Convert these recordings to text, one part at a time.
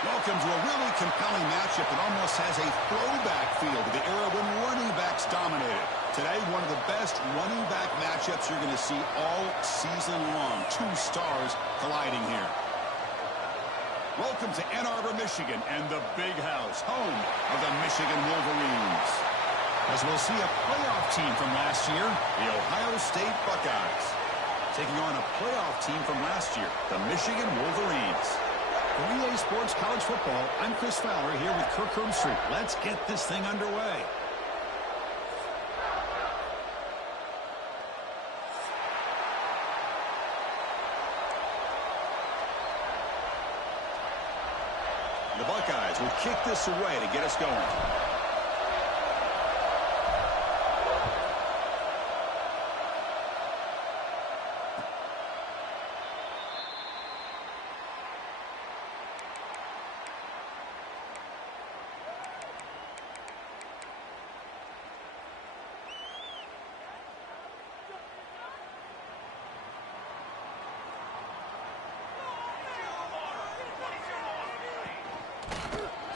Welcome to a really compelling matchup that almost has a throwback feel to the era when running backs dominated. Today, one of the best running back matchups you're going to see all season long. Two stars colliding here. Welcome to Ann Arbor, Michigan, and the Big House, home of the Michigan Wolverines. As we'll see a playoff team from last year, the Ohio State Buckeyes, taking on a playoff team from last year, the Michigan Wolverines. For EA Sports College Football, I'm Chris Fowler here with Kirk Herbstreit. Let's get this thing underway. The Buckeyes will kick this away to get us going.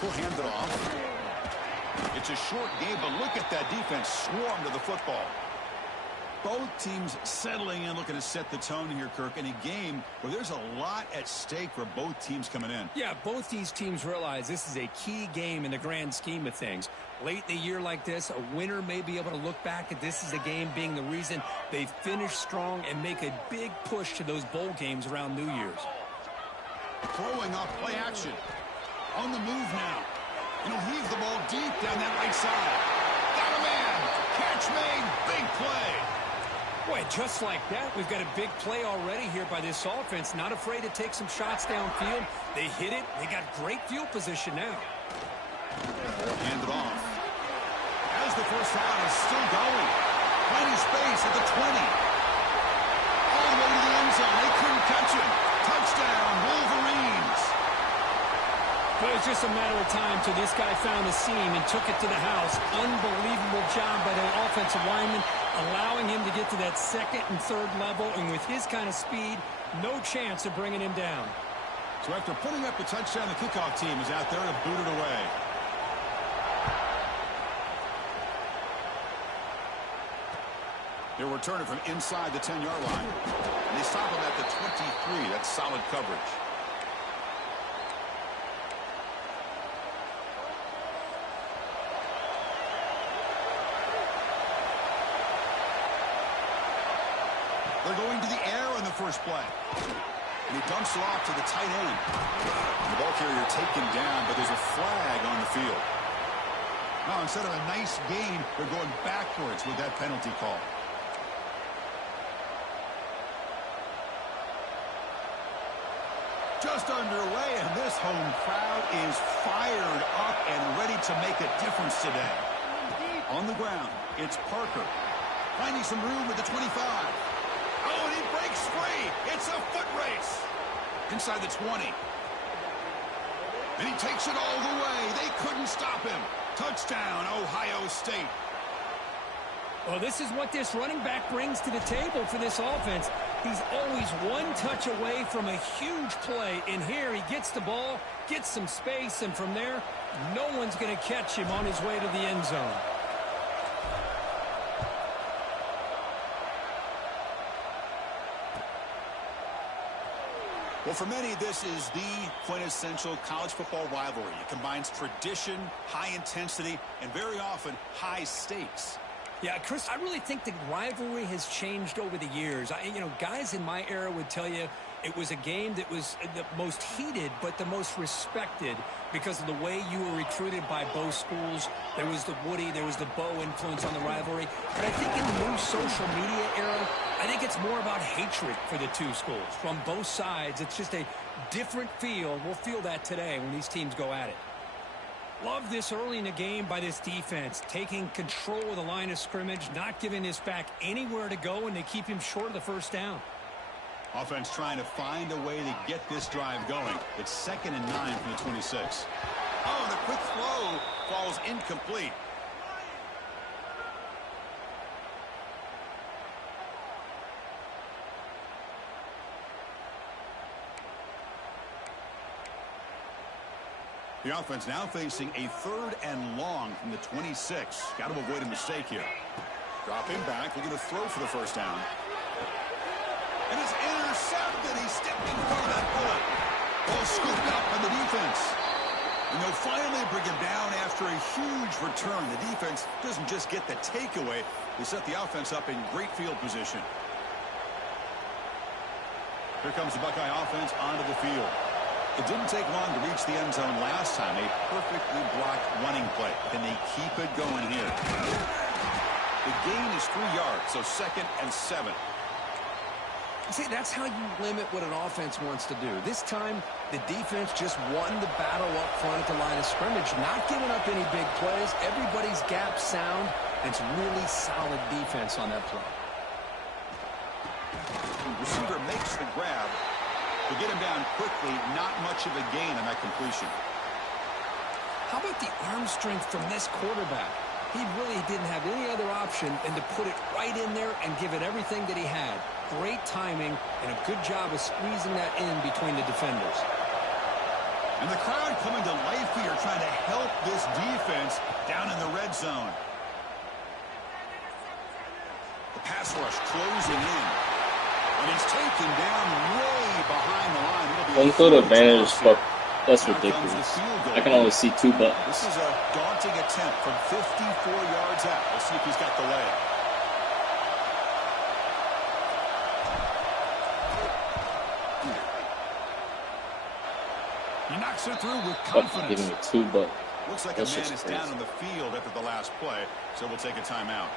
We'll hand it off. It's a short game, but look at that defense swarm to the football. Both teams settling in, looking to set the tone here, Kirk, in a game where there's a lot at stake for both teams coming in. Yeah, both these teams realize this is a key game in the grand scheme of things. Late in the year like this, a winner may be able to look back at this as a game being the reason they finish strong and make a big push to those bowl games around New Year's. Throwing off play action. On the move now. And he'll heave the ball deep down that right side. Got a man. Catch made. Big play. Boy, just like that, we've got a big play already here by this offense. Not afraid to take some shots downfield. They hit it. They got great field position now. Hand it off. As the first down is still going. Plenty space at the 20. All the way to the end zone. They couldn't catch him. Touchdown, Wolverines. Well, it was just a matter of time till this guy found a seam and took it to the house. Unbelievable job by the offensive lineman, allowing him to get to that second and third level. And with his kind of speed, no chance of bringing him down. So after putting up the touchdown, the kickoff team is out there to boot it away. They'll return it from inside the 10-yard line. And they stop him at the 23. That's solid coverage. They're going to the air on the first play. And he dumps it off to the tight end. And the ball carrier taken down, but there's a flag on the field. Now, instead of a nice gain, they're going backwards with that penalty call. Just underway, and this home crowd is fired up and ready to make a difference today. On the ground, it's Parker. Finding some room at the 25. Oh, and he breaks free. It's a foot race. Inside the 20. And he takes it all the way. They couldn't stop him. Touchdown, Ohio State. Well, this is what this running back brings to the table for this offense. He's always one touch away from a huge play. And here he gets the ball, gets some space, and from there, no one's going to catch him on his way to the end zone. Well, for many, this is the quintessential college football rivalry. It combines tradition, high intensity, and very often high stakes. Yeah, Chris, I really think the rivalry has changed over the years. Guys in my era would tell you it was a game that was the most heated but the most respected because of the way you were recruited by both schools. There was the Woody, there was the Bo influence on the rivalry. But I think in the new social media era, I think it's more about hatred for the two schools. From both sides, it's just a different feel. We'll feel that today when these teams go at it. Love this early in the game by this defense, taking control of the line of scrimmage, not giving this back anywhere to go, and they keep him short of the first down. Offense trying to find a way to get this drive going. It's 2nd and 9 from the 26. Oh, and the quick throw falls incomplete. The offense now facing a 3rd and long from the 26. Got to avoid a mistake here. Dropping back, looking to throw for the first down. And it's intercepted. He stepped in front of that bullet. Ball scooped up by the defense. And they'll finally bring him down after a huge return. The defense doesn't just get the takeaway. They set the offense up in great field position. Here comes the Buckeye offense onto the field. It didn't take long to reach the end zone last time. A perfectly blocked running play. Can they keep it going here? The gain is 3 yards, so 2nd and 7. See, that's how you limit what an offense wants to do. This time, the defense just won the battle up front at the line of scrimmage, not giving up any big plays. Everybody's gap sound. It's really solid defense on that play. The receiver makes the grab. To get him down quickly, not much of a gain on that completion. How about the arm strength from this quarterback? He really didn't have any other option than to put it right in there and give it everything that he had. Great timing and a good job of squeezing that in between the defenders. And the crowd coming to life here, trying to help this defense down in the red zone. The pass rush closing in. And he's taken down way behind the line. Home field advantage, but that's ridiculous. I can only see 2 buttons. This is a daunting attempt from 54 yards out. Let's see if he's got the leg. He knocks it through with confidence. Giving me 2 buttons. Looks like That's a man is crazy. down on the field after the last play, so we'll take a timeout.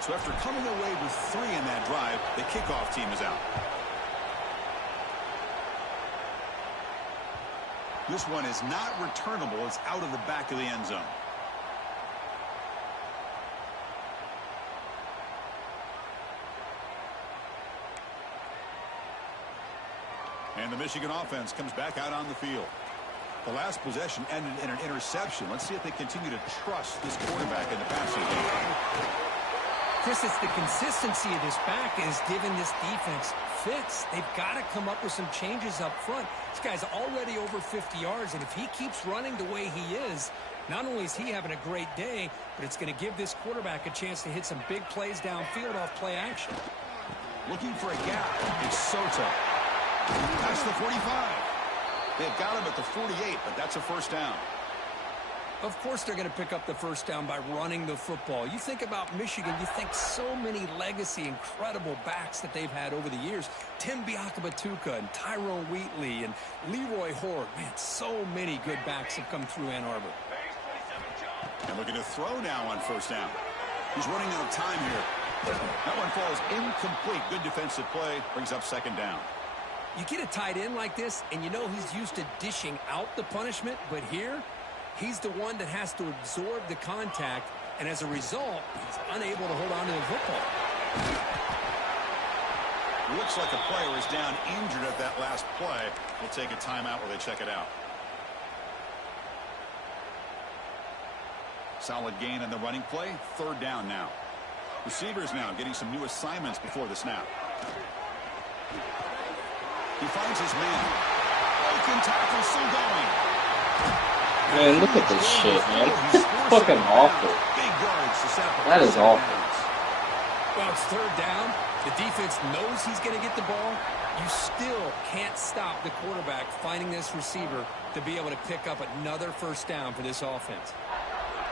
So after coming away with 3 in that drive, the kickoff team is out. This one is not returnable. It's out of the back of the end zone. And the Michigan offense comes back out on the field. The last possession ended in an interception. Let's see if they continue to trust this quarterback in the passing game. Chris, it's the consistency of this back is giving this defense fits. They've got to come up with some changes up front. This guy's already over 50 yards, and if he keeps running the way he is, not only is he having a great day, but it's going to give this quarterback a chance to hit some big plays downfield off play action. Looking for a gap. It's Soto. That's the 45. They've got him at the 48, but that's a first down. Of course they're going to pick up the first down by running the football. You think about Michigan, you think so many legacy, incredible backs that they've had over the years. Tim Biakabatuka and Tyrone Wheatley and Leroy Horde. Man, so many good backs have come through Ann Arbor. And looking to throw now on first down. He's running out of time here. That one falls incomplete. Good defensive play. Brings up second down. You get a tight end like this, and you know he's used to dishing out the punishment, but here, he's the one that has to absorb the contact, and as a result, he's unable to hold on to the football. Looks like a player is down injured at that last play. We'll take a timeout while they check it out. Solid gain on the running play. Third down now. Receivers now getting some new assignments before the snap. He finds his man. Broken tackle, still going. Man, look at this shit, man. It's fucking awful. That is awful. Well, it's third down. The defense knows he's going to get the ball. You still can't stop the quarterback finding this receiver to be able to pick up another first down for this offense.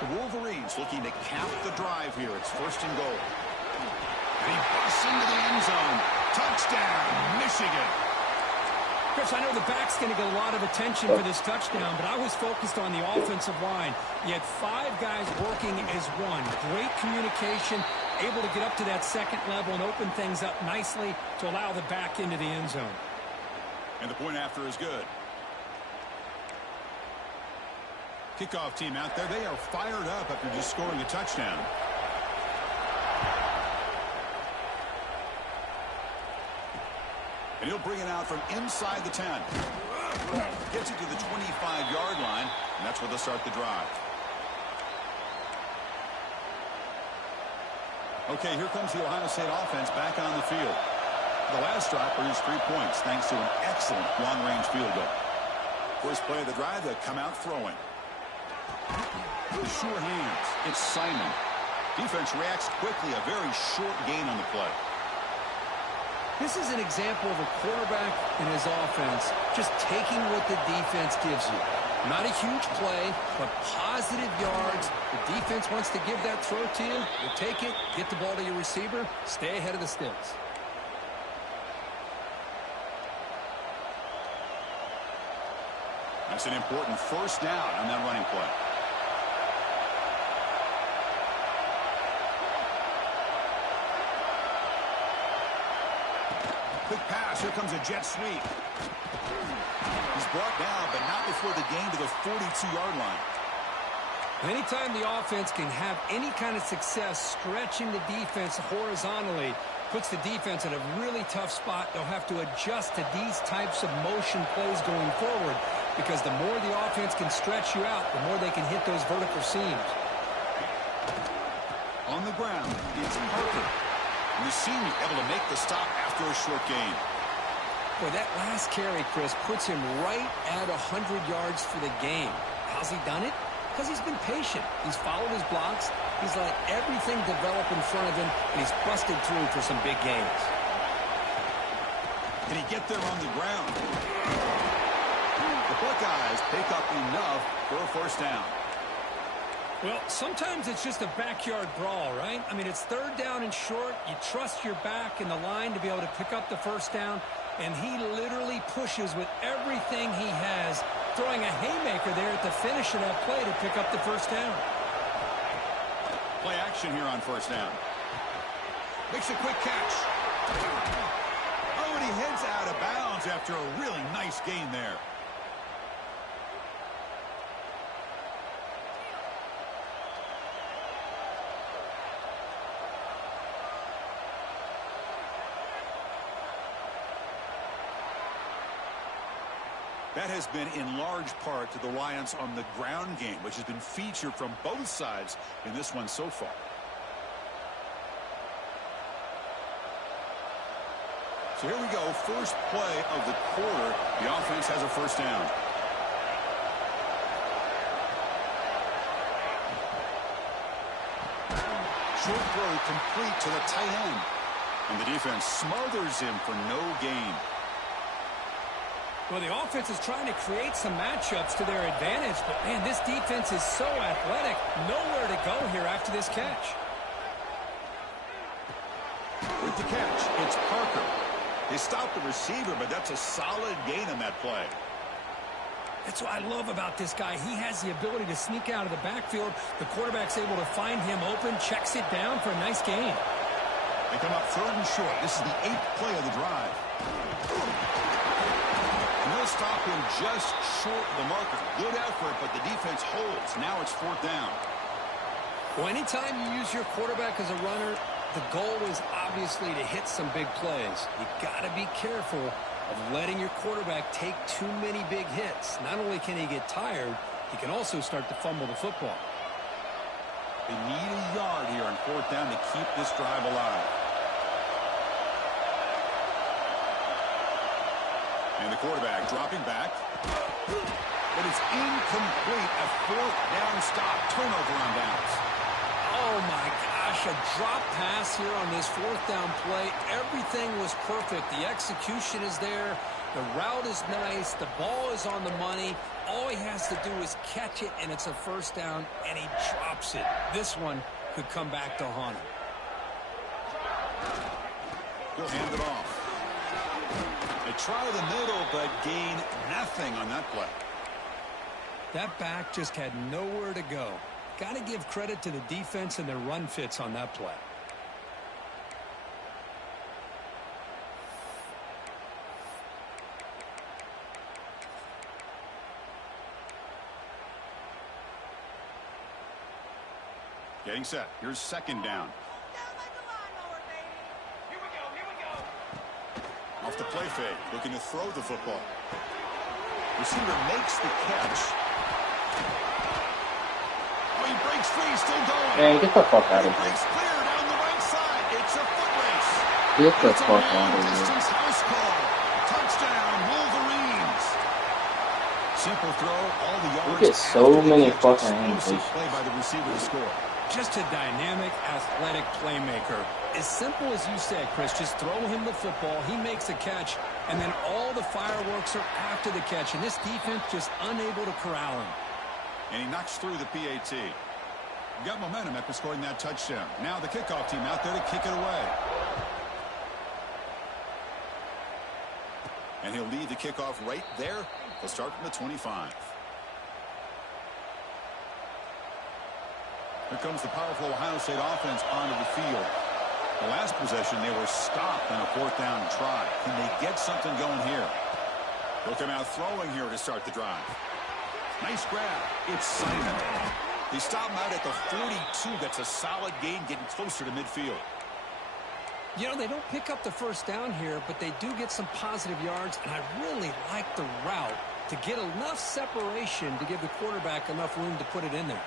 The Wolverines looking to cap the drive here. It's first and goal. And he busts into the end zone. Touchdown, Michigan. Chris, I know the back's going to get a lot of attention for this touchdown, but I was focused on the offensive line. You had 5 guys working as one. Great communication, able to get up to that second level and open things up nicely to allow the back into the end zone. And the point after is good. Kickoff team out there. They are fired up after just scoring a touchdown. And he'll bring it out from inside the 10. Gets it to the 25-yard line, and that's where they'll start the drive. Okay, here comes the Ohio State offense back on the field. The last drive produced 3 points thanks to an excellent long-range field goal. First play of the drive, they'll come out throwing. With sure hands, it's Simon. Defense reacts quickly. A very short gain on the play. This is an example of a quarterback in his offense just taking what the defense gives you. Not a huge play, but positive yards. The defense wants to give that throw to you. You take it, get the ball to your receiver, stay ahead of the sticks. That's an important first down on that running play. Quick pass. Here comes a jet sweep. He's brought down, but not before the gain to the 42-yard line. Anytime the offense can have any kind of success stretching the defense horizontally, puts the defense in a really tough spot. They'll have to adjust to these types of motion plays going forward, because the more the offense can stretch you out, the more they can hit those vertical seams. On the ground, it's Parker. The senior able to make the stop after a short gain. Boy, that last carry, Chris, puts him right at 100 yards for the game. How's he done it? Because he's been patient. He's followed his blocks. He's let everything develop in front of him, and he's busted through for some big gains. Can he get there on the ground? The Buckeyes pick up enough for a first down. Well, sometimes it's just a backyard brawl, right? I mean, it's third down and short. You trust your back in the line to be able to pick up the first down, and he literally pushes with everything he has, throwing a haymaker there at the finish of that play to pick up the first down. Play action here on first down. Makes a quick catch. Oh, and he heads out of bounds after a really nice gain there. That has been in large part to the reliance on the ground game, which has been featured from both sides in this one so far. So here we go, first play of the quarter. The offense has a first down. Short throw complete to the tight end. And the defense smothers him for no gain. Well, the offense is trying to create some matchups to their advantage, but, man, this defense is so athletic. Nowhere to go here after this catch. With the catch, it's Parker. They stopped the receiver, but that's a solid gain on that play. That's what I love about this guy. He has the ability to sneak out of the backfield. The quarterback's able to find him open, checks it down for a nice gain. They come up third and short. This is the 8th play of the drive. And they'll stop him just short of the marker. Good effort, but the defense holds. Now it's fourth down. Well, anytime you use your quarterback as a runner, the goal is obviously to hit some big plays. You got to be careful of letting your quarterback take too many big hits. Not only can he get tired, he can also start to fumble the football. They need a yard here on fourth down to keep this drive alive. And the quarterback dropping back. But it's incomplete. A fourth down stop. Turnover on downs. Oh, my gosh. A drop pass here on this fourth down play. Everything was perfect. The execution is there. The route is nice. The ball is on the money. All he has to do is catch it, and it's a first down, and he drops it. This one could come back to haunt him. He'll hand it off. They try the middle, but gain nothing on that play. That back just had nowhere to go. Got to give credit to the defense and their run fits on that play. Getting set. Here's second down. Off the play fake, looking to throw the football. Receiver makes the catch. Oh, he breaks free, still going. Hey, get the fuck out of here. Breaks clear down the right side. It's a foot race. Get the It's fuck a out of here. distance house call. Touchdown, Wolverines. Simple throw, all the yards. You get so many fucking explosive play by the receiver to score. Just a dynamic, athletic playmaker. As simple as you said, Chris, just throw him the football, he makes a catch, and then all the fireworks are after the catch, and this defense just unable to corral him. And he knocks through the PAT. Got momentum after scoring that touchdown. Now the kickoff team out there to kick it away. And he'll lead the kickoff right there. He'll start from the 25. Here comes the powerful Ohio State offense onto the field. The last possession, they were stopped on a 4th down try. Can they get something going here? They'll come out throwing here to start the drive. Nice grab. It's Simon. They stop him out at the 42. That's a solid gain, getting closer to midfield. You know, they don't pick up the first down here, but they do get some positive yards, and I really like the route to get enough separation to give the quarterback enough room to put it in there.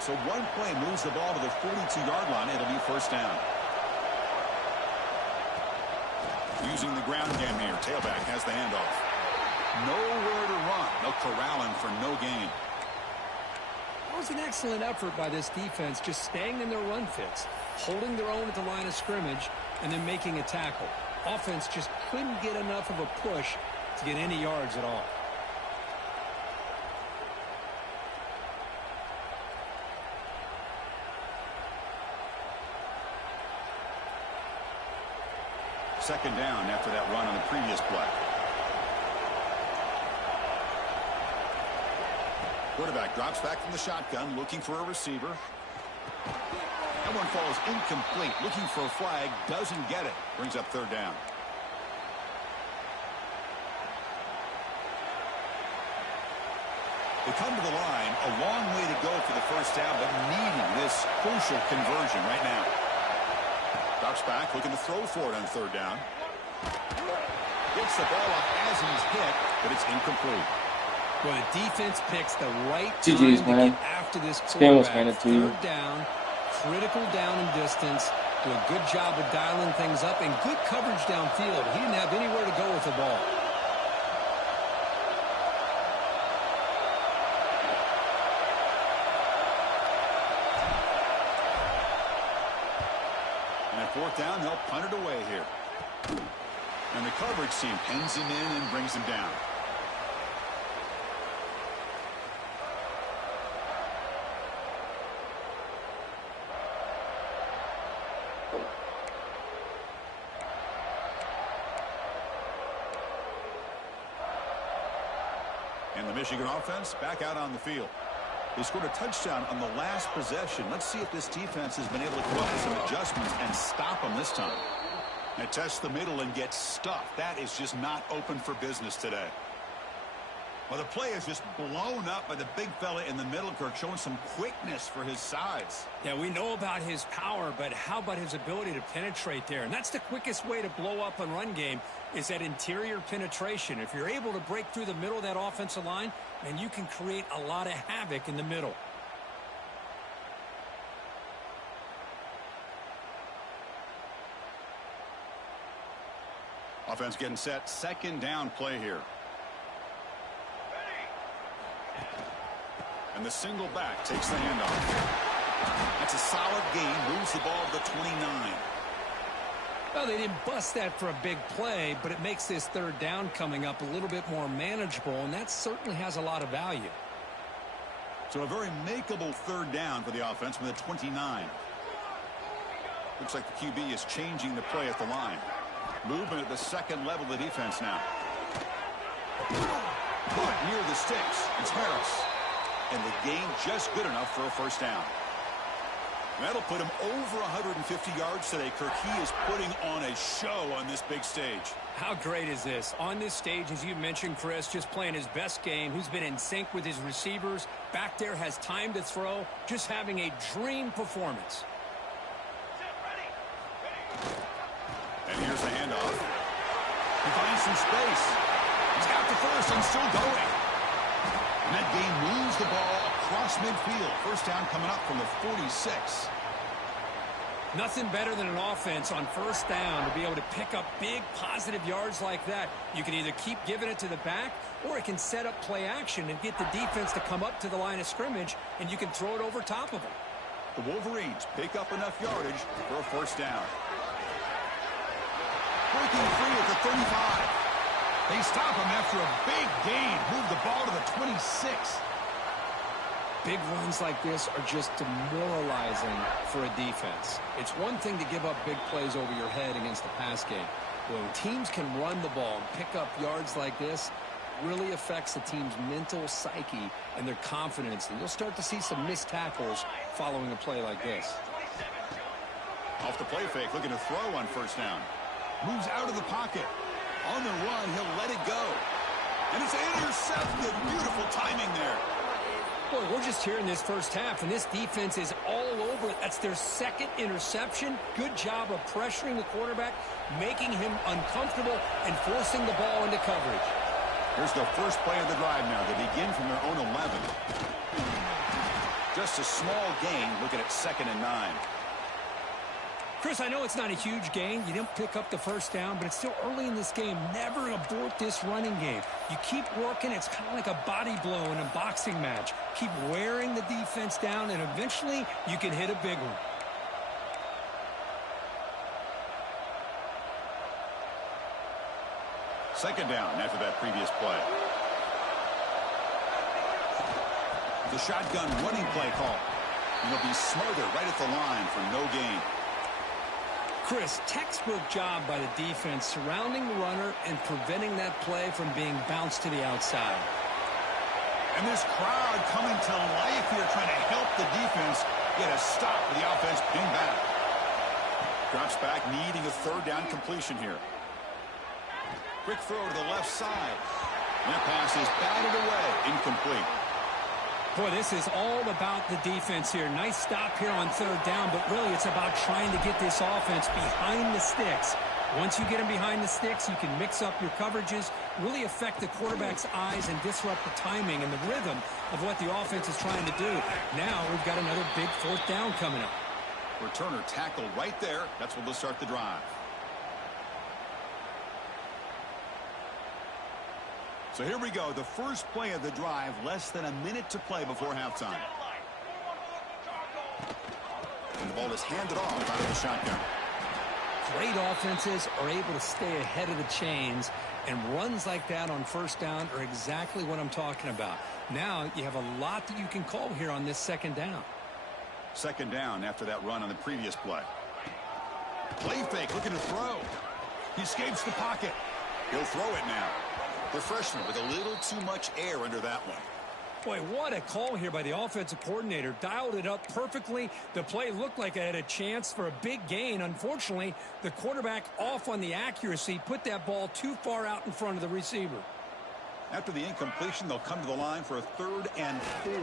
So one play moves the ball to the 42-yard line. It'll be first down. Using the ground game here. Tailback has the handoff. Nowhere to run. They'll corral him for no gain. That was an excellent effort by this defense, just staying in their run fits, holding their own at the line of scrimmage, and then making a tackle. Offense just couldn't get enough of a push to get any yards at all. Second down after that run on the previous play. Quarterback drops back from the shotgun, looking for a receiver. That one falls incomplete, looking for a flag, doesn't get it. Brings up third down. They come to the line, a long way to go for the first down, but needing this crucial conversion right now. Drops back, looking to throw for it on third down. Gets the ball up as he's hit, but it's incomplete. Well, the defense picks the right time GG's, to man. get after this This game was quarterback. handed to you. Third down, critical down and distance. Do a good job of dialing things up and good coverage downfield. He didn't have anywhere to go with the ball. And at fourth down, they'll punt it away here. And the coverage team pins him in and brings him down. And the Michigan offense back out on the field. They scored a touchdown on the last possession. Let's see if this defense has been able to come up with some adjustments and stop them this time. They test the middle and get stuffed. That is just not open for business today. Well, the play is just blown up by the big fella in the middle, Kirk, showing some quickness for his size. Yeah, we know about his power, but how about his ability to penetrate there? And that's the quickest way to blow up a run game is that interior penetration. If you're able to break through the middle of that offensive line, then you can create a lot of havoc in the middle. Offense getting set. Second down play here. And the single back takes the handoff. That's a solid gain. Moves the ball to the 29. Well, they didn't bust that for a big play, but it makes this third down coming up a little bit more manageable, and that certainly has a lot of value. So a very makeable third down for the offense from the 29. Looks like the QB is changing the play at the line. Movement at the second level of the defense now. Caught near the sticks. It's Harris. And the gain just good enough for a first down. That'll put him over 150 yards today, Kirk. He is putting on a show on this big stage. How great is this? On this stage, as you mentioned, Chris, just playing his best game. He's been in sync with his receivers. Back there, has time to throw. Just having a dream performance. And here's the handoff. He finds some space. He's got the first and still going. And that game moves the ball across midfield. First down coming up from the 46. Nothing better than an offense on first down to be able to pick up big positive yards like that. You can either keep giving it to the back, or it can set up play action and get the defense to come up to the line of scrimmage, and you can throw it over top of them. The Wolverines pick up enough yardage for a first down. Breaking free at the 35. They stop him after a big gain. Move the ball to the 26. Big runs like this are just demoralizing for a defense. It's one thing to give up big plays over your head against the pass game. When teams can run the ball and pick up yards like this, it really affects the team's mental psyche and their confidence. And you'll start to see some missed tackles following a play like this. Off the play fake, looking to throw on first down. Moves out of the pocket. On the run, he'll let it go. And it's intercepted. Beautiful timing there. Boy, we're just here in this first half, and this defense is all over it. That's their second interception. Good job of pressuring the quarterback, making him uncomfortable, and forcing the ball into coverage. Here's the first play of the drive now. They begin from their own 11. Just a small gain, looking at 2nd and 9. Chris, I know it's not a huge gain. You didn't pick up the first down, but it's still early in this game. Never abort this running game. You keep working. It's kind of like a body blow in a boxing match. Keep wearing the defense down, and eventually you can hit a big one. Second down after that previous play. The shotgun running play call. And it'll be smothered right at the line for no gain. Chris, textbook job by the defense surrounding the runner and preventing that play from being bounced to the outside. And this crowd coming to life here trying to help the defense get a stop with the offense pinned back. Drops back, needing a third down completion here. Quick throw to the left side. And that pass is batted away, incomplete. Boy, this is all about the defense here. Nice stop here on third down, but really it's about trying to get this offense behind the sticks. Once you get them behind the sticks, you can mix up your coverages, really affect the quarterback's eyes and disrupt the timing and the rhythm of what the offense is trying to do. Now we've got another big fourth down coming up. Returner tackle right there. That's what will start the drive. So here we go, the first play of the drive, less than a minute to play before halftime. And the ball is handed off out of the shotgun. Great offenses are able to stay ahead of the chains, and runs like that on first down are exactly what I'm talking about. Now you have a lot that you can call here on this second down. Second down after that run on the previous play. Play fake, looking to throw. He escapes the pocket. He'll throw it now. The freshman with a little too much air under that one. Boy, what a call here by the offensive coordinator. Dialed it up perfectly. The play looked like it had a chance for a big gain. Unfortunately, the quarterback off on the accuracy, put that ball too far out in front of the receiver. After the incompletion, they'll come to the line for a 3rd and 4.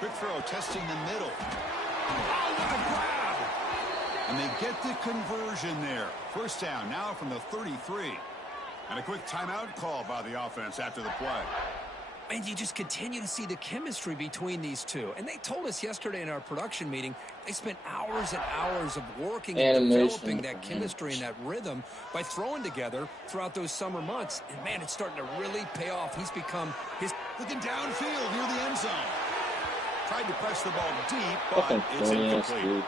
Quick throw, testing the middle. Oh, what a grab! And they get the conversion there. First down now from the 33. And a quick timeout call by the offense after the play. And you just continue to see the chemistry between these two. And they told us yesterday in our production meeting, they spent hours and hours of working and developing that chemistry and that rhythm by throwing together throughout those summer months. And, man, it's starting to really pay off. He's become his... Looking downfield near the end zone. Tried to press the ball deep, but it's incomplete.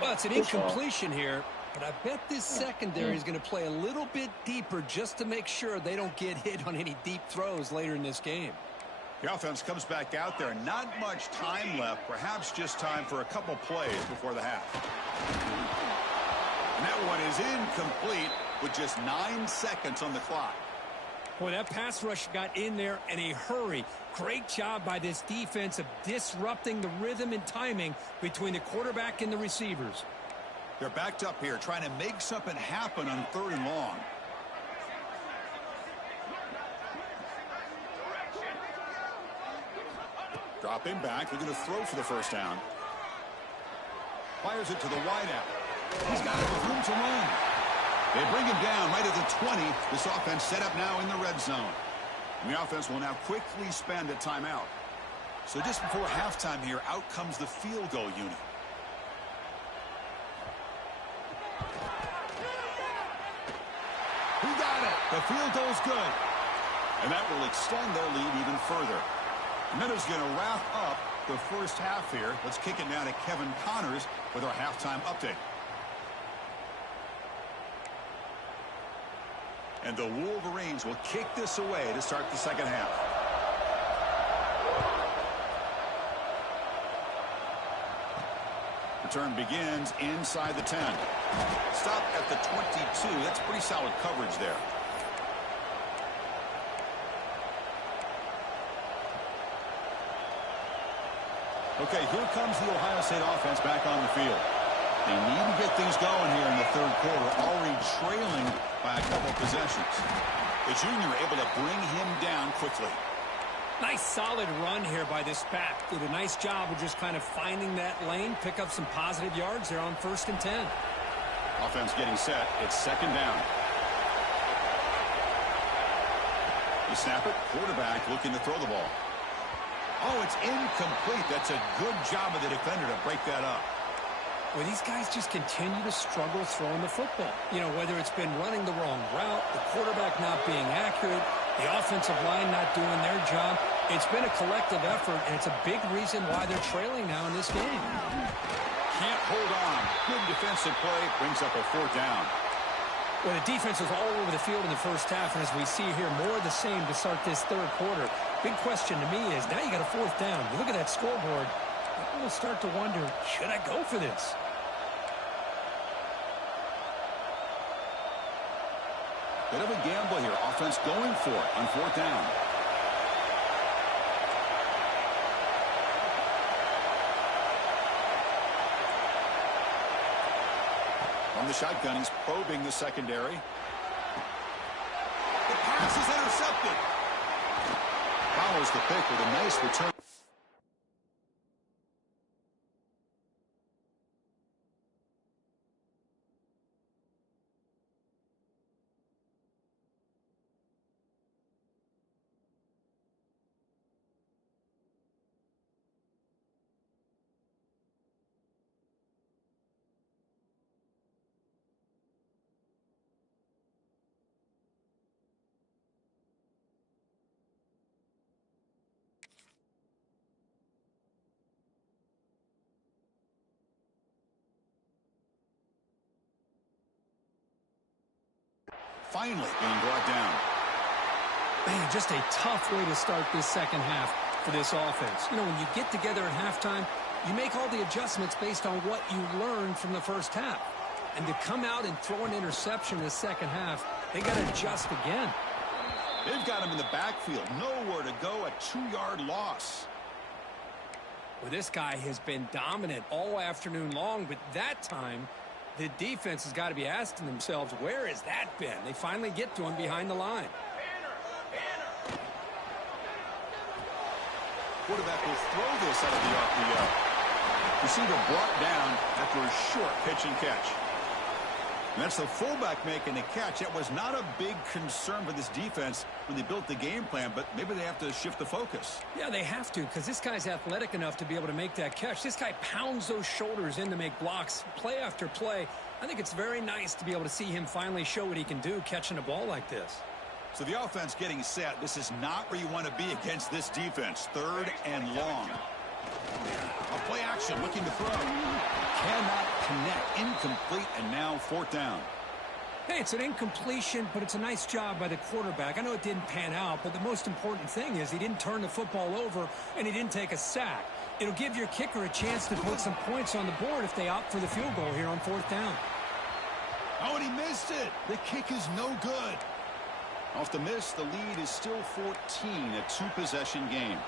Well, it's an incompletion here. But I bet this secondary is going to play a little bit deeper just to make sure they don't get hit on any deep throws later in this game. The offense comes back out there. Not much time left. Perhaps just time for a couple plays before the half. And that one is incomplete with just 9 seconds on the clock. Boy, that pass rush got in there in a hurry. Great job by this defense of disrupting the rhythm and timing between the quarterback and the receivers. They're backed up here, trying to make something happen on 3rd and long. Dropping back, looking to throw for the first down. Fires it to the wideout. He's got it with room to run. They bring him down right at the 20. This offense set up now in the red zone. And the offense will now quickly spend a timeout. So just before halftime here, out comes the field goal unit. The field goal's good. And that will extend their lead even further. And that is going to wrap up the first half here. Let's kick it now to Kevin Connors with our halftime update. And the Wolverines will kick this away to start the second half. Return begins inside the 10. Stop at the 22. That's pretty solid coverage there. Okay, here comes the Ohio State offense back on the field. They need to get things going here in the third quarter, already trailing by a couple of possessions. The junior able to bring him down quickly. Nice solid run here by this back. Did a nice job of just kind of finding that lane, pick up some positive yards there on 1st and 10. Offense getting set. It's second down. You snap it. Quarterback looking to throw the ball. Oh, it's incomplete. That's a good job of the defender to break that up. Well, these guys just continue to struggle throwing the football. You know, whether it's been running the wrong route, the quarterback not being accurate, the offensive line not doing their job. It's been a collective effort, and it's a big reason why they're trailing now in this game. Can't hold on. Good defensive play. Brings up a fourth down. Well, the defense was all over the field in the first half, and as we see here, more of the same to start this third quarter. Big question to me is, now you got a fourth down. You look at that scoreboard, people will start to wonder, should I go for this? Bit of a gamble here. Offense going for it on fourth down. From the shotgun, he's probing the secondary. The pass is intercepted. Follows the pick with a nice return. Finally being brought down. Man, just a tough way to start this second half for this offense. You know, when you get together at halftime, you make all the adjustments based on what you learned from the first half. And to come out and throw an interception in the second half, they got to adjust again. They've got him in the backfield. Nowhere to go, a 2-yard loss. Well, this guy has been dominant all afternoon long, but that time, the defense has got to be asking themselves, where has that been? They finally get to him behind the line. Quarterback will throw this out of the RPO. Receiver brought down after a short pitch and catch. And that's the fullback making the catch. That was not a big concern for this defense when they built the game plan, but maybe they have to shift the focus. Yeah, they have to, because this guy's athletic enough to be able to make that catch. This guy pounds those shoulders in to make blocks play after play. I think it's very nice to be able to see him finally show what he can do catching a ball like this. So the offense getting set. This is not where you want to be against this defense. 3rd and long. A play action looking to throw. Cannot connect. Incomplete, and now 4th down. Hey, it's an incompletion, but it's a nice job by the quarterback. I know it didn't pan out, but the most important thing is he didn't turn the football over and he didn't take a sack. It'll give your kicker a chance to put some points on the board if they opt for the field goal here on 4th down. Oh, and he missed it. The kick is no good. Off the miss, the lead is still 14, a 2-possession game.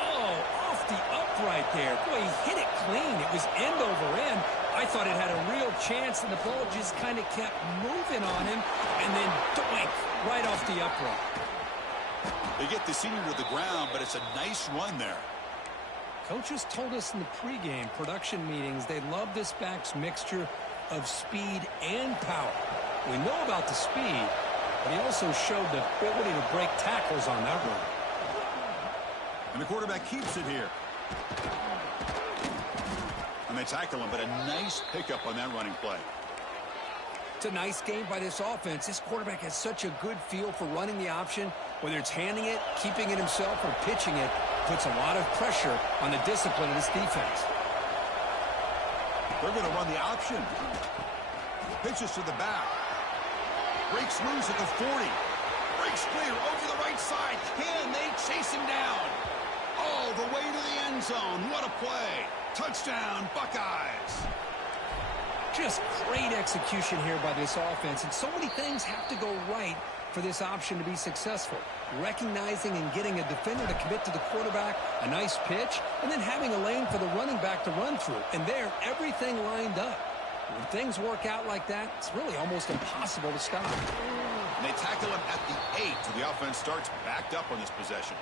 Oh, off the upright there. Boy, he hit it clean. It was end over end. I thought it had a real chance, and the ball just kind of kept moving on him, and then doink, right off the upright. They get the senior to the ground, but it's a nice run there. Coaches told us in the pregame production meetings they love this back's mixture of speed and power. We know about the speed, but he also showed the ability to break tackles on that run. And the quarterback keeps it here. And they tackle him, but a nice pickup on that running play. It's a nice game by this offense. This quarterback has such a good feel for running the option. Whether it's handing it, keeping it himself, or pitching it, puts a lot of pressure on the discipline of this defense. They're going to run the option. Pitches to the back. Breaks loose at the 40. Breaks clear over the right side. Can they chase him down? All the way to the end zone. What a play. Touchdown, Buckeyes. Just great execution here by this offense. And so many things have to go right for this option to be successful. Recognizing and getting a defender to commit to the quarterback, a nice pitch, and then having a lane for the running back to run through. And there, everything lined up. When things work out like that, it's really almost impossible to stop. And they tackle him at the 8. The offense starts backed up on this possession.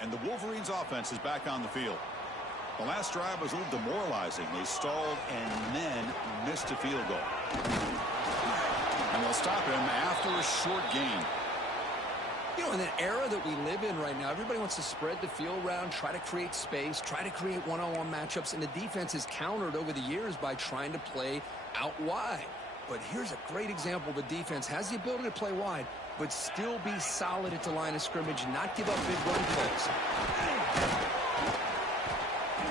And the Wolverines offense is back on the field. The last drive was a little demoralizing. They stalled and then missed a field goal. And they'll stop him after a short gain. You know, in the era that we live in right now, everybody wants to spread the field around, try to create space, try to create one-on-one matchups, and the defense is countered over the years by trying to play out wide. But here's a great example. The defense has the ability to play wide, but still be solid at the line of scrimmage and not give up big run plays.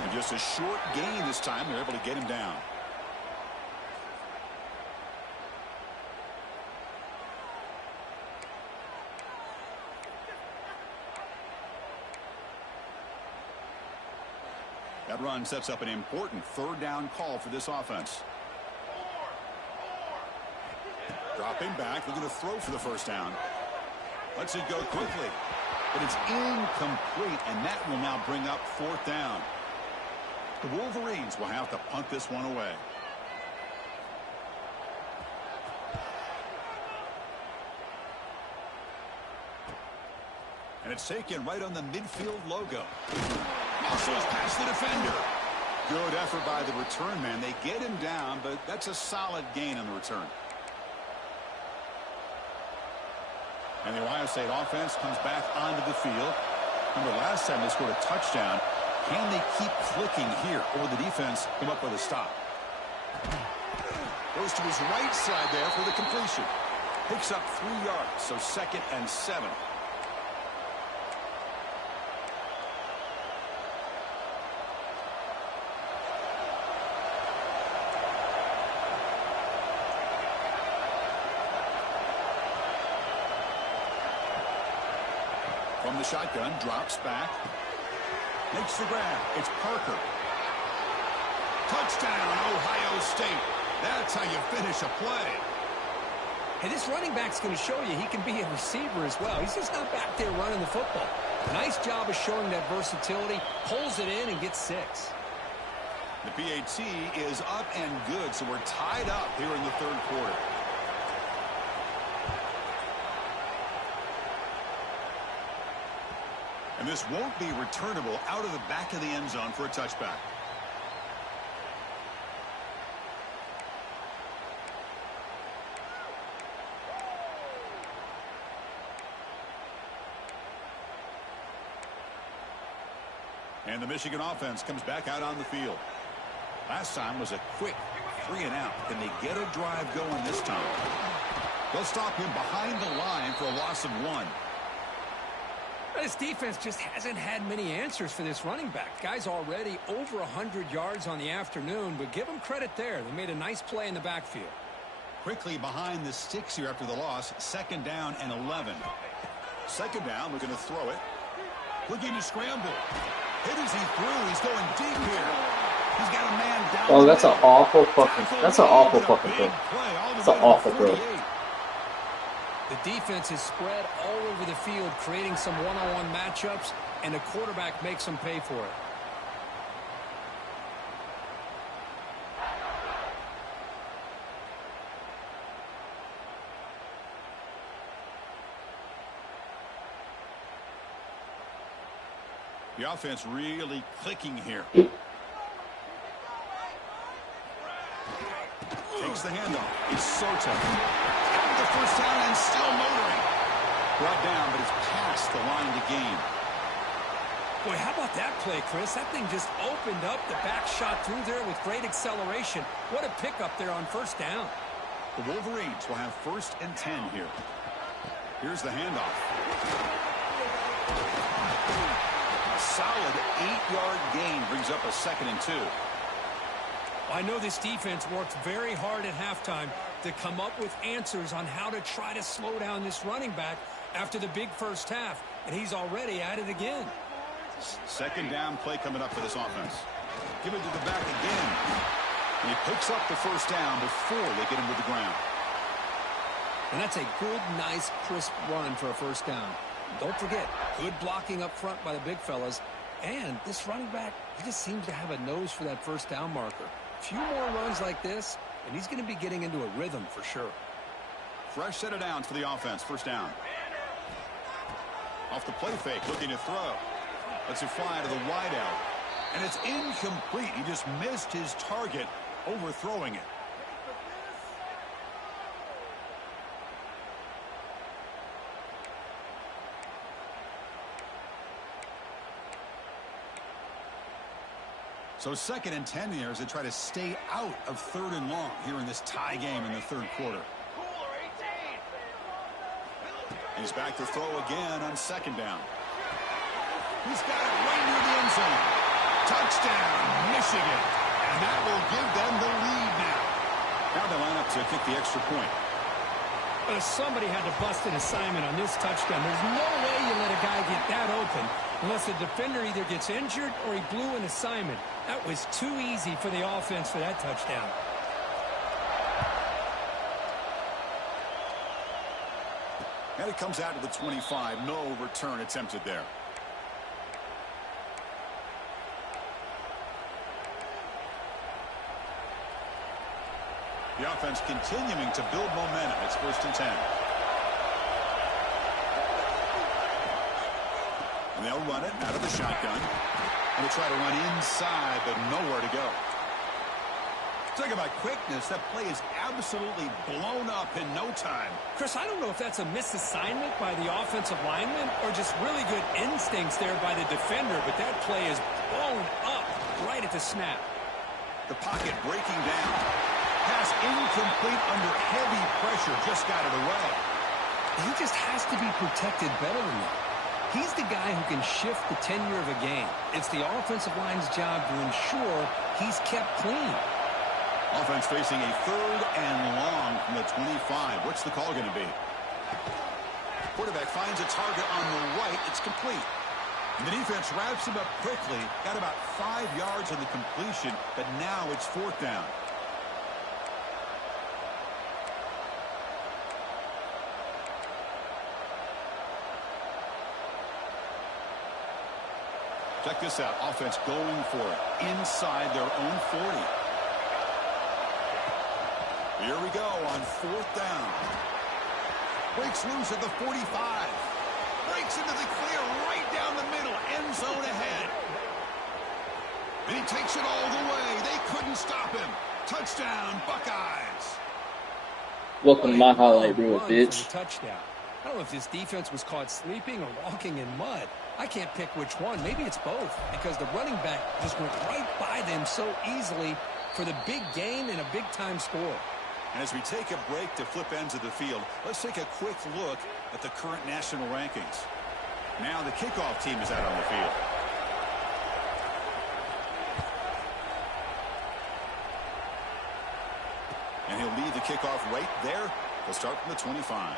And just a short gain this time. They're able to get him down. That run sets up an important third down call for this offense. Dropping back, looking to throw for the first down. Lets it go quickly. But it's incomplete, and that will now bring up fourth down. The Wolverines will have to punt this one away. And it's taken right on the midfield logo. Muscles past the defender. Good effort by the return man. They get him down, but that's a solid gain on the return. And the Ohio State offense comes back onto the field. Remember, last time they scored a touchdown. Can they keep clicking here, or will the defense come up with a stop? Goes to his right side there for the completion. Picks up 3 yards, so 2nd and 7. From the shotgun, drops back. Makes the grab. It's Parker. Touchdown, Ohio State. That's how you finish a play. Hey, this running back's going to show you he can be a receiver as well. He's just not back there running the football. Nice job of showing that versatility. Pulls it in and gets 6. The PAT is up and good, so we're tied up here in the third quarter. And this won't be returnable out of the back of the end zone for a touchback. And the Michigan offense comes back out on the field. Last time was a quick 3 and out. Can they get a drive going this time? They'll stop him behind the line for a loss of 1. This defense just hasn't had many answers for this running back. Guy's already over 100 yards on the afternoon, but give him credit there. They made a nice play in the backfield. Quickly behind the sticks here after the loss. 2nd down and 11. 2nd down, looking to throw it. Looking to scramble. Hit as he threw. He's going deep here. He's got a man down. Oh, that's an awful fucking throw. That's an awful throw. The defense is spread all over the field, creating some one-on-one matchups, and the quarterback makes them pay for it. The offense really clicking here. Takes the handoff. It's so tough. The first down and still motoring. Brought down, but it's past past the line to gain. Boy, how about that play, Chris? That thing just opened up the back shot through there with great acceleration. What a pickup there on first down. The Wolverines will have 1st and 10 here. Here's the handoff. A solid 8-yard gain brings up a 2nd and 2. I know this defense worked very hard at halftime to come up with answers on how to try to slow down this running back after the big first half, and he's already at it again. 2nd down play coming up for this offense. Give it to the back again. And he picks up the 1st down before they get him to the ground. And that's a good, nice, crisp run for a 1st down. Don't forget, good blocking up front by the big fellas. And this running back, he just seems to have a nose for that 1st down marker. A few more runs like this, and he's going to be getting into a rhythm for sure. Fresh set of downs for the offense. 1st down. Off the play fake, looking to throw. Lets it fly to the wideout. And it's incomplete. He just missed his target, overthrowing it. So 2nd and 10 here as they try to stay out of 3rd and long here in this tie game in the 3rd quarter. He's back to throw again on 2nd down. He's got it right near the end zone. Touchdown, Michigan. And that will give them the lead now. Now they line up to kick the extra point. Somebody had to bust an assignment on this touchdown. There's no way you let a guy get that open unless the defender either gets injured or he blew an assignment. That was too easy for the offense for that touchdown. And it comes out to the 25. No return attempted there. The offense continuing to build momentum. It's 1st and 10. And they'll run it out of the shotgun. And they try to run inside, but nowhere to go. Talk about quickness. That play is absolutely blown up in no time. Chris, I don't know if that's a misassignment by the offensive lineman or just really good instincts there by the defender, but that play is blown up right at the snap. The pocket breaking down. Pass incomplete under heavy pressure. Just got it away. He just has to be protected better than that. He's the guy who can shift the tenure of a game. It's the offensive line's job to ensure he's kept clean. Offense facing a 3rd and long from the 25. What's the call going to be? Quarterback finds a target on the right. It's complete. And the defense wraps him up quickly. Got about 5 yards on the completion, but now it's 4th down. Check this out. Offense going for it inside their own 40. Here we go on 4th down. Breaks loose at the 45. Breaks into the clear right down the middle. End zone ahead. And he takes it all the way. They couldn't stop him. Touchdown, Buckeyes. Welcome to my highlight reel, bitch. Touchdown. I don't know if this defense was caught sleeping or walking in mud. I can't pick which one. Maybe it's both because the running back just went right by them so easily for the big gain and a big-time score. And as we take a break to flip ends of the field, let's take a quick look at the current national rankings. Now the kickoff team is out on the field. And he'll lead the kickoff right there. He'll start from the 25.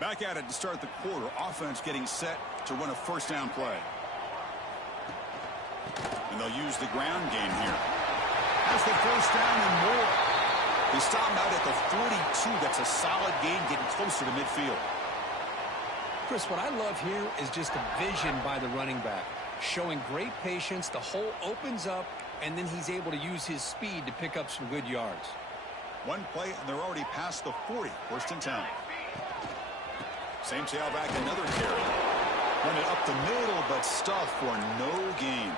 Back at it to start the quarter. Offense getting set to run a 1st down play. And they'll use the ground game here. That's the 1st down and more. They stop him out at the 42. That's a solid gain, getting closer to midfield. Chris, what I love here is just the vision by the running back. Showing great patience. The hole opens up, and then he's able to use his speed to pick up some good yards. One play, and they're already past the 40. 1st and 10. Same tailback, another carry. Run it up the middle, but stuff for no gain.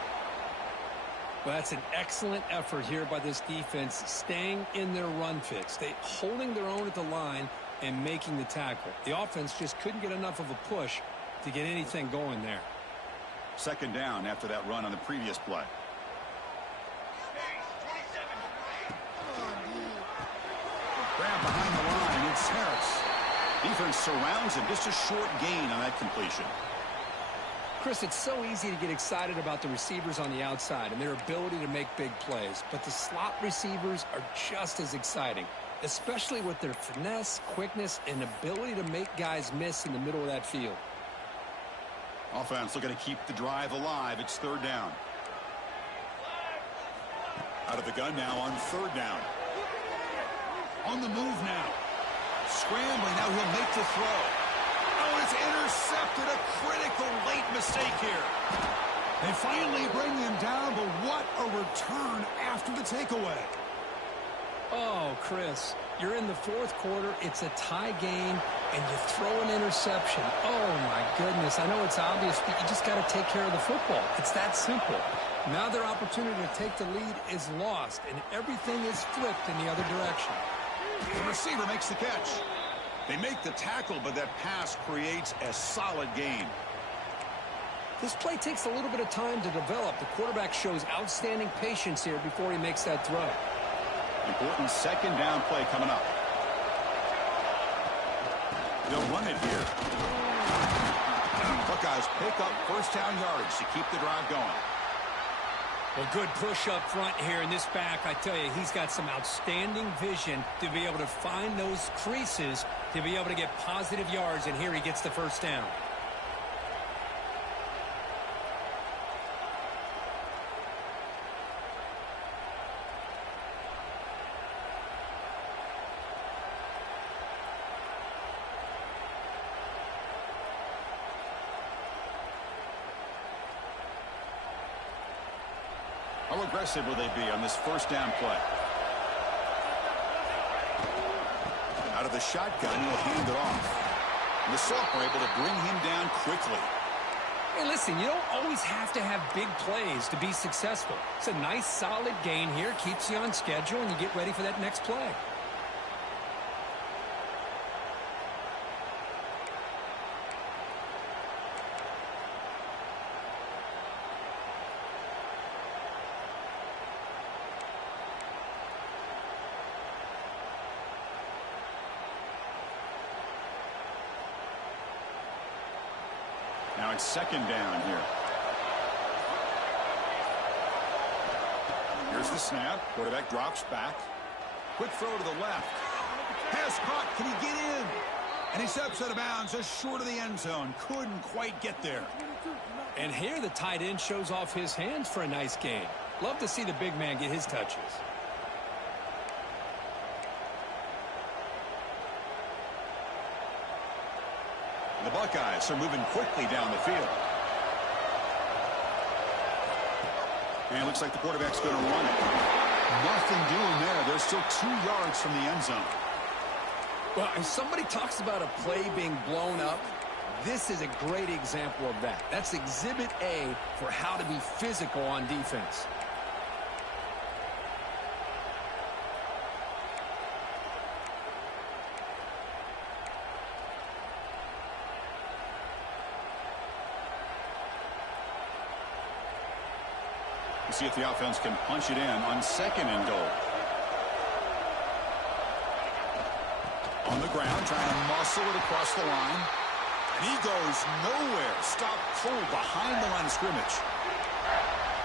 Well, that's an excellent effort here by this defense, staying in their run fix. They holding their own at the line and making the tackle. The offense just couldn't get enough of a push to get anything going there. Second down after that run on the previous play. Grab behind the line. It's Harris. Defense surrounds him. Just a short gain on that completion. Chris, it's so easy to get excited about the receivers on the outside and their ability to make big plays, but the slot receivers are just as exciting, especially with their finesse, quickness, and ability to make guys miss in the middle of that field. Offense looking to keep the drive alive. It's third down. Out of the gun now on third down. On the move now. Scrambling. Now he'll make the throw. Oh, it's intercepted. A critical late mistake here. They finally bring him down, but what a return after the takeaway. Oh, Chris, you're in the fourth quarter. It's a tie game, and you throw an interception. Oh, my goodness. I know it's obvious, but you just got to take care of the football. It's that simple. Now their opportunity to take the lead is lost, and everything is flipped in the other direction. The receiver makes the catch. They make the tackle, but that pass creates a solid gain. This play takes a little bit of time to develop. The quarterback shows outstanding patience here before he makes that throw. Important second down play coming up. They'll run it here. Buckeyes pick up first down yardage to keep the drive going. Well, good push up front here in this back. I tell you, he's got some outstanding vision to be able to find those creases to be able to get positive yards, and here he gets the first down. How aggressive will they be on this first down play? Out of the shotgun, he'll hand it off. And the Sophomore able to bring him down quickly. Hey, listen, you don't always have to have big plays to be successful. It's a nice, solid gain here. Keeps you on schedule, and you get ready for that next play. Now it's second down here. Here's the snap. Quarterback drops back. Quick throw to the left. Pass caught. Can he get in? And he steps out of bounds just short of the end zone. Couldn't quite get there. And here the tight end shows off his hands for a nice gain. Love to see the big man get his touches. The Buckeyes are moving quickly down the field. And it looks like the quarterback's going to run it. Nothing doing there. They're still 2 yards from the end zone. Well, if somebody talks about a play being blown up, this is a great example of that. That's exhibit A for how to be physical on defense. See if the offense can punch it in on second and goal. On the ground, trying to muscle it across the line. And he goes nowhere. Stopped cold behind the line of scrimmage.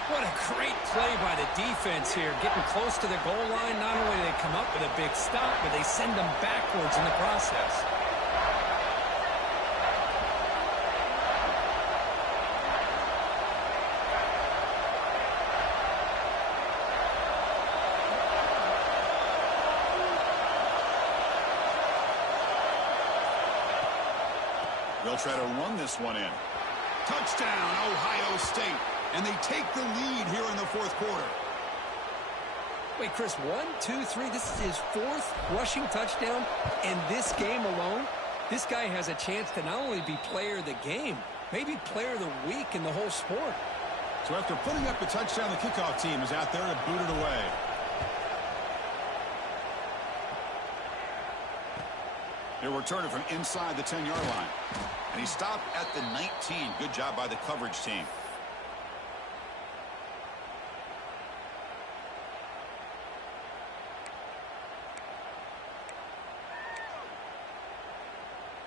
What a great play by the defense here. Getting close to the goal line. Not only do they come up with a big stop, but they send them backwards in the process. They'll try to run this one in. Touchdown, Ohio State. And they take the lead here in the fourth quarter. Wait, Chris, 1, 2, 3. This is his 4th rushing touchdown in this game alone. This guy has a chance to not only be player of the game, maybe player of the week in the whole sport. So after putting up the touchdown, the kickoff team is out there to boot it away. He'll return it from inside the 10-yard line. And he stopped at the 19. Good job by the coverage team.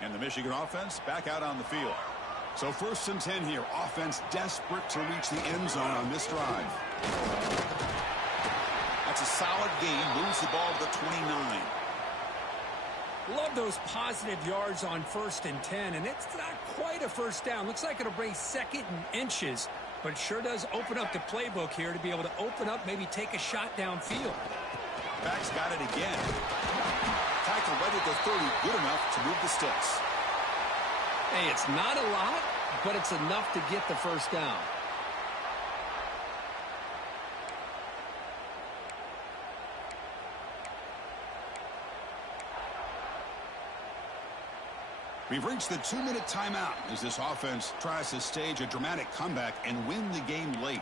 And the Michigan offense back out on the field. So 1st and 10 here. Offense desperate to reach the end zone on this drive. That's a solid gain. Moves the ball to the 29. Love those positive yards on 1st and 10, and it's not quite a first down. Looks like it'll bring 2nd and inches, but it sure does open up the playbook here to be able to open up, maybe take a shot downfield. Back's got it again. Tackle right at the 30, good enough to move the sticks. Hey, it's not a lot, but it's enough to get the first down. We've reached the 2-minute timeout as this offense tries to stage a dramatic comeback and win the game late.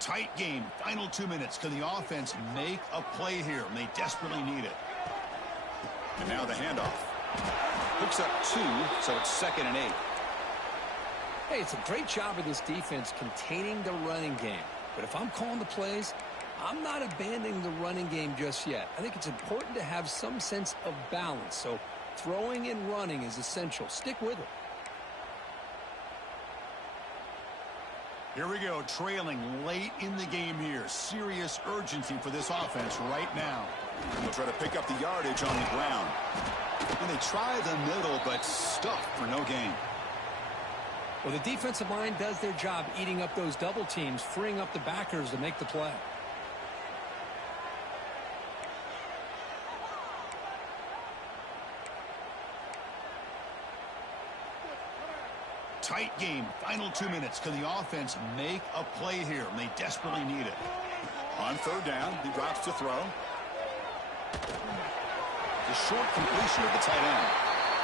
Tight game, final 2 minutes. Can the offense make a play here? And they desperately need it. And now the handoff. Picks up 2, so it's 2nd and 8. Hey, it's a great job of this defense containing the running game. But if I'm calling the plays, I'm not abandoning the running game just yet. I think it's important to have some sense of balance. So throwing and running is essential. Stick with it. Here we go, trailing late in the game here. Serious urgency for this offense right now. They'll try to pick up the yardage on the ground. And they try the middle, but stuffed for no gain. Well, the defensive line does their job eating up those double teams, freeing up the backers to make the play. Tight game, final 2 minutes. Can the offense make a play here? And they desperately need it. On 3rd down, he drops to throw. The short completion of the tight end.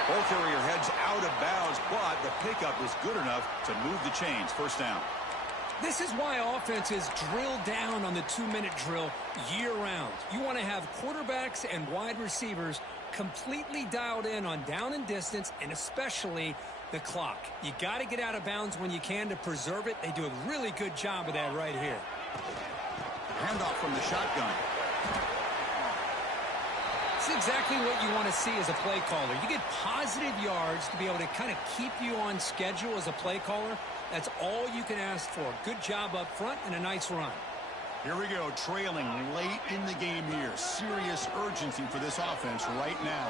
Ball carrier heads out of bounds, but the pickup is good enough to move the chains. 1st down. This is why offenses drill down on the 2-minute drill year-round. You want to have quarterbacks and wide receivers completely dialed in on down and distance, and especially the clock. You got to get out of bounds when you can to preserve it. They do a really good job of that right here. Handoff from the shotgun. It's exactly what you want to see as a play caller. You get positive yards to be able to kind of keep you on schedule as a play caller. That's all you can ask for. Good job up front and a nice run. Here we go, trailing late in the game here. Serious urgency for this offense right now.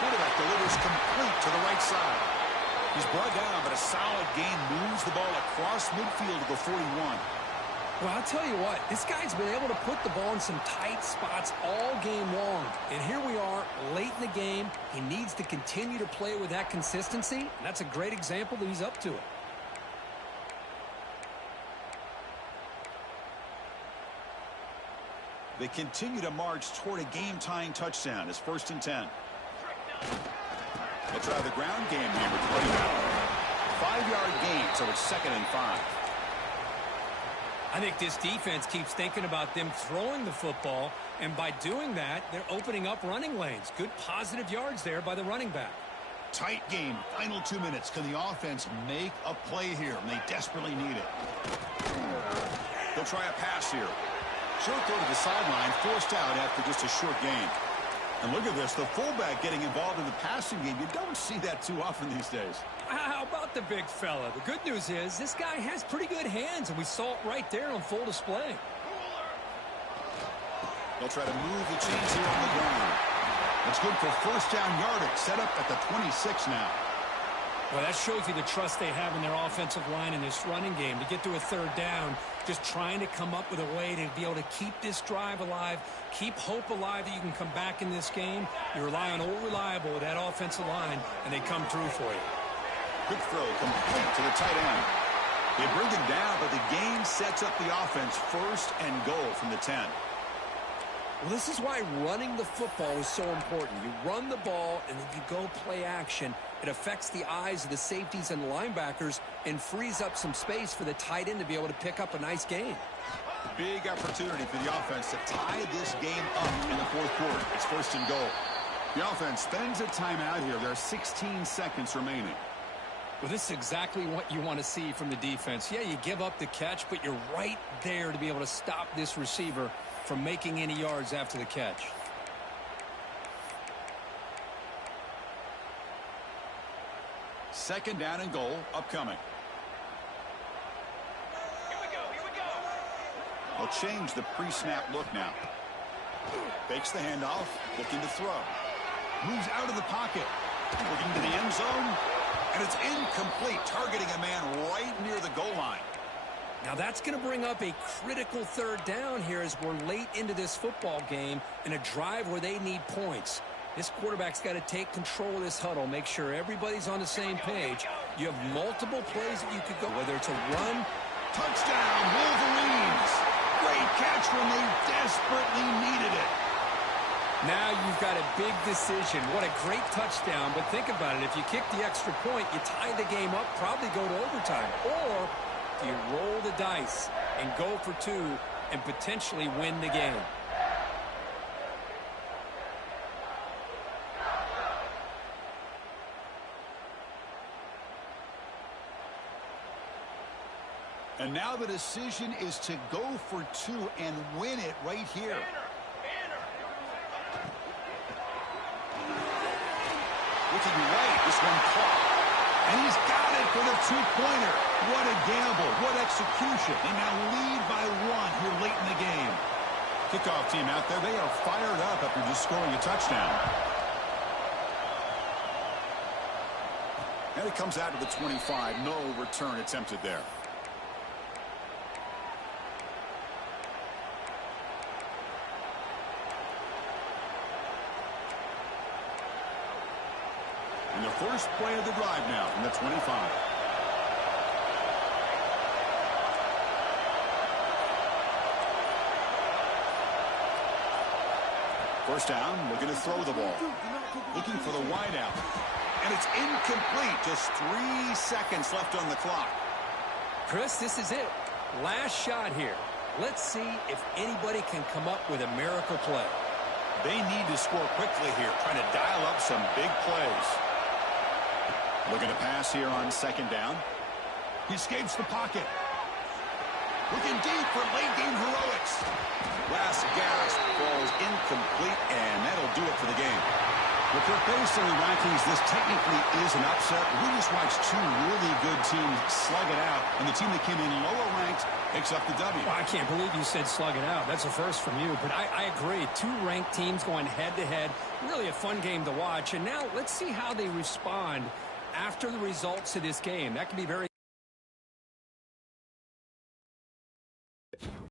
Quarterback delivers complete to the right side. He's brought down, but a solid gain moves the ball across midfield to the 41. Well, I'll tell you what, this guy's been able to put the ball in some tight spots all game long. And here we are, late in the game. He needs to continue to play with that consistency. And that's a great example that he's up to it. They continue to march toward a game-tying touchdown. It's 1st and 10. They'll try the ground game here with running back. 5-yard gain, so it's 2nd and 5. I think this defense keeps thinking about them throwing the football, and by doing that, they're opening up running lanes. Good positive yards there by the running back. Tight game, final 2 minutes. Can the offense make a play here? And they desperately need it. They'll try a pass here. Short throw to the sideline, forced out after just a short gain. And look at this, the fullback getting involved in the passing game. You don't see that too often these days. How about the big fella? The good news is this guy has pretty good hands, and we saw it right there on full display. They'll try to move the chains here on the ground. It's good for 1st down yardage, set up at the 26 now. Well, that shows you the trust they have in their offensive line in this running game to get to a 3rd down, just trying to come up with a way to be able to keep this drive alive, keep hope alive that you can come back in this game. You rely on old reliable with that offensive line, and they come through for you. Quick throw complete to the tight end. They bring him down, but the game sets up the offense, 1st and goal from the 10. Well, this is why running the football is so important. You run the ball, and then you go play action. It affects the eyes of the safeties and linebackers and frees up some space for the tight end to be able to pick up a nice gain. Big opportunity for the offense to tie this game up in the 4th quarter. It's 1st and goal. The offense spends a timeout here. There are 16 seconds remaining. Well, this is exactly what you want to see from the defense. Yeah, you give up the catch, but you're right there to be able to stop this receiver from making any yards after the catch. Second down and goal upcoming. Here we go. They'll change the pre-snap look now. Fakes the handoff, looking to throw. Moves out of the pocket, looking to the end zone, and it's incomplete, targeting a man right near the goal line. Now that's going to bring up a critical 3rd down here as we're late into this football game in a drive where they need points. This quarterback's got to take control of this huddle, make sure everybody's on the same page. You have multiple plays that you could go, whether it's a run. Touchdown, Wolverines! Great catch when they desperately needed it. Now you've got a big decision. What a great touchdown, but think about it. If you kick the extra point, you tie the game up, probably go to overtime. Or do you roll the dice and go for 2 and potentially win the game? And now the decision is to go for 2 and win it right here. Looking right, this one caught. And he's got it for the 2-pointer. What a gamble, what execution. They now lead by 1 here late in the game. Kickoff team out there, they are fired up after just scoring a touchdown. And it comes out to the 25, no return attempted there. And the first play of the drive now from the 25. First down, looking to throw the ball. Looking for the wideout. And it's incomplete. Just 3 seconds left on the clock. Chris, this is it. Last shot here. Let's see if anybody can come up with a miracle play. They need to score quickly here, trying to dial up some big plays. Looking to pass here on 2nd down. He escapes the pocket. Looking deep for late-game heroics. Last gasp falls incomplete, and that'll do it for the game. Well, Kirk, based on the rankings, this technically is an upset. We just watched 2 really good teams slug it out, and the team that came in lower ranked picks up the W. Well, I can't believe you said slug it out. That's a first from you, but I agree. 2 ranked teams going head-to-head. Really a fun game to watch. And now let's see how they respond after the results of this game. That can be very